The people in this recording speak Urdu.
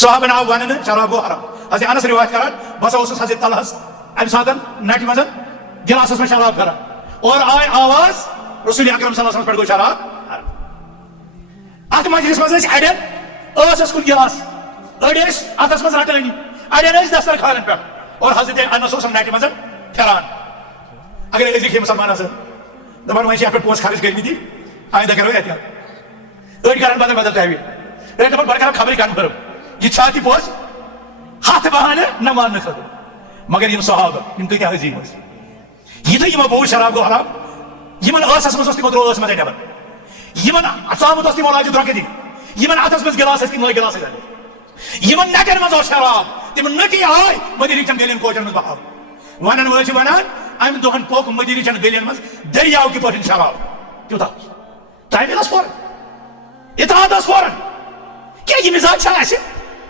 صحابن آو ون شراب گو حرام. حضرت انس روایت کران بس اوسس حضرت طلحس ام ساتن نٹ مزن گلاسس میں شراب کران اور آئے آواز رسول اکرم صلی اللہ علیہ وسلم پہ گو شراب. ات مجلس مز اڑین ٲسس کُن گلاس أڑۍ ٲسۍ اتس مز رٹٲنی اڑین ٲسۍ دسترخانن پہ اور حضرت انس اوسم نٹہِ مز پھران. اگر أزِکۍ ہے مسلمان آسان دپان وۄنۍ چھِ یتھ پٮ۪ٹھ پونٛسہٕ خرٕچ کٔرمٕتی آیندہ کرو احتیاط. أڑۍ کران بدل بدل تعویٖل أڑۍ دپان بہٕ کرٕ خبرٕے کنفرم یہ چھا تہِ پوٚز ہتھ بہانہٕ نہ ماننہٕ خٲطرٕ. مگر یم صحابہ یم کۭتیاہ عظیٖم ٲسۍ یِتھُے یِمو بوٗز شراب گوٚو حرام یمن ٲسس منٛز اوس تِمو ترٛوو ٲس منٛزے نٮ۪بر یمن ژامُت اوس تِمو لاجہِ درۄکہٕ دِنۍ یمن اتھس منٛز گلاس ٲسۍ تِم لٲگۍ گلاس ٲسۍ یمن نٹٮ۪ن منٛز اوس شراب تِم نٔٹی آے مٔدیٖرٕ چٮ۪ن بیٚلٮ۪ن کوچن منٛز بہاو. ونن وٲلۍ چھِ ونان امہِ دۄہن پوٚک مٔدیٖرٕ چٮ۪ن بیٚلٮ۪ن منٛز دٔریاو کہِ پٲٹھۍ شراب. تیوٗتاہ تعمیٖل ٲس فورن اطاعت ٲس فورن کیٛاہ یہِ مِزاج چھا اَسہِ